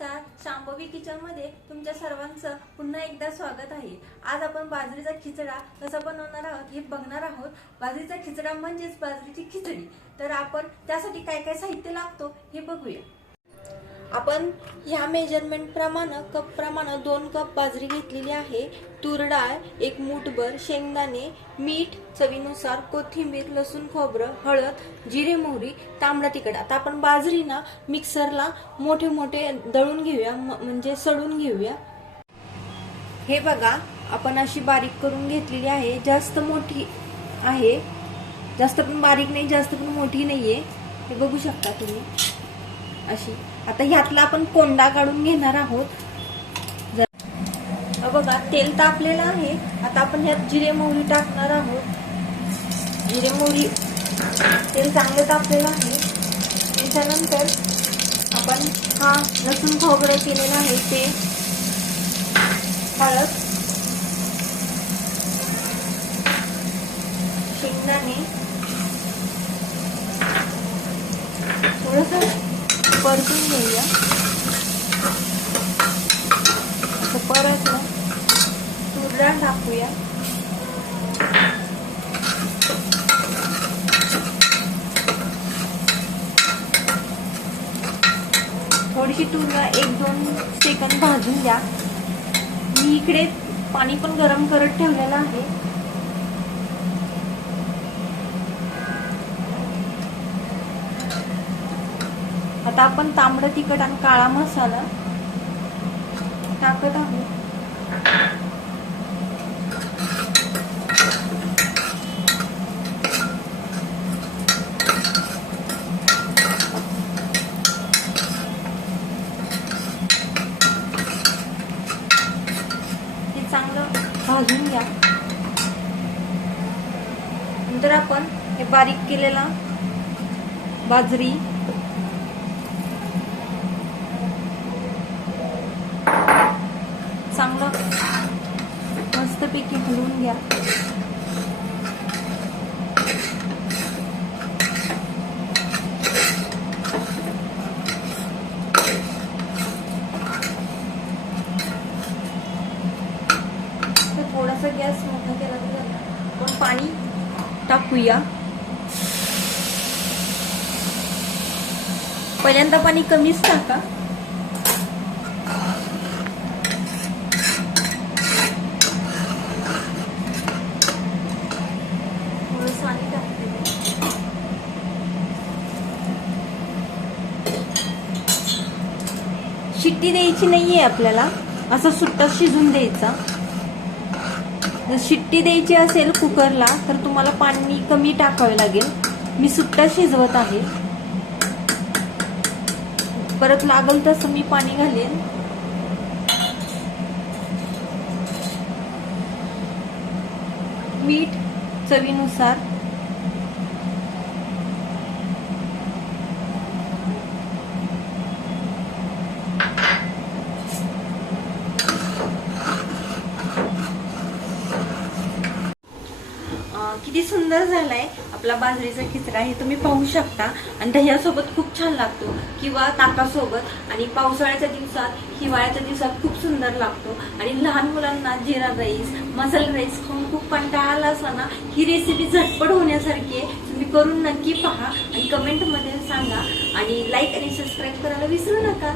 नमस्कार, शांभवी किचन मध्ये तुमच्या सर्वांचं पुन्हा एकदा स्वागत आहे। आज आपण बाजरीचा खिचडा कसा बनवणार आहोत हे बघणार आहोत। बाजरीचा खिचडा म्हणजेच बाजरीची खिचडी। तर आपण त्यासाठी काय काय साहित्य लागतो हे बघूया। आपण ह्या मेजरमेंट प्रमाणे कप प्रमाणे 2 कप बाजरी घेतलेली आहे। तूर डाळ 1 मूठभर, शेंगदाणे, मीठ चवीनुसार, कोथिंबीर, लसूण खोबरं, हळद, जिरे मोहरी, तांबडा तिखट। आता आपण बाजरी ना मिक्सरला मोठे मोठे दळून घेऊया, म्हणजे सडून घेऊया। हे बघा, आपण अशी बारीक करून घेतलेली आहे। जास्त मोठी आहे, जास्त पण बारीक नाही, जास्त पण मोठी नाहीये। हे बघू शकता तुम्ही अशी। आता ह्यातला आपण कोंडा काढून घेणार आहोत। बघा, तेल तापलेलं आहे। आता आपण ह्यात जिरे मोहरी टाकणार आहोत। जिरे मोहरी तेल चांगलं तापलेलं आहे। त्याच्यानंतर आपण हा लसूण खोबरं केलेलं आहे ते, हळद, शेंगदाणे थोडंसं परतून घेऊया। असं परतलं तूर डाळ टाकूया। थोडीशी तूर डाळ 1-2 सेकंद भाजून द्या। मी इकडे पाणी पण गरम करत ठेवलेलं आहे। आता आपण तांबडं तिखट आणि काळा मसाला टाकत आहोत। हे चांगलं भाजून घ्या। नंतर आपण हे बारीक केलेला बाजरी चांगलं मस्तपैकी हलवून घ्या। थोडासा गॅस मोठा केला तर आपण पाणी टाकूया। पहिल्यांदा पाणी कमीच टाका। शिट्टी द्यायची नाहीये आपल्याला, असं सुट्टा शिजून द्यायचा। जर शिट्टी द्यायची असेल कुकरला तर तुम्हाला पाणी कमी टाकावे लागेल। मी सुट्टा शिजवत आहे, परत लागल तसं मी पाणी घालेन। मीठ चवीनुसार, किती सुंदर झालाय आपला बाजरीचा खिचडा हे तुम्ही पाहू शकता। आणि दह्यासोबत खूप छान लागतो किंवा ताकासोबत। आणि पावसाळ्याच्या दिवसात, हिवाळ्याच्या दिवसात खूप सुंदर लागतो। आणि लहान मुलांना जिरा राईस, मसाला राईस खाऊन खूप कंटाळा आला असला ना, ही रेसिपी झटपट होण्यासारखी आहे। तुम्ही करून नक्की पहा आणि कमेंट मध्ये सांगा। आणि लाईक आणि सबस्क्राईब करायला विसरू नका।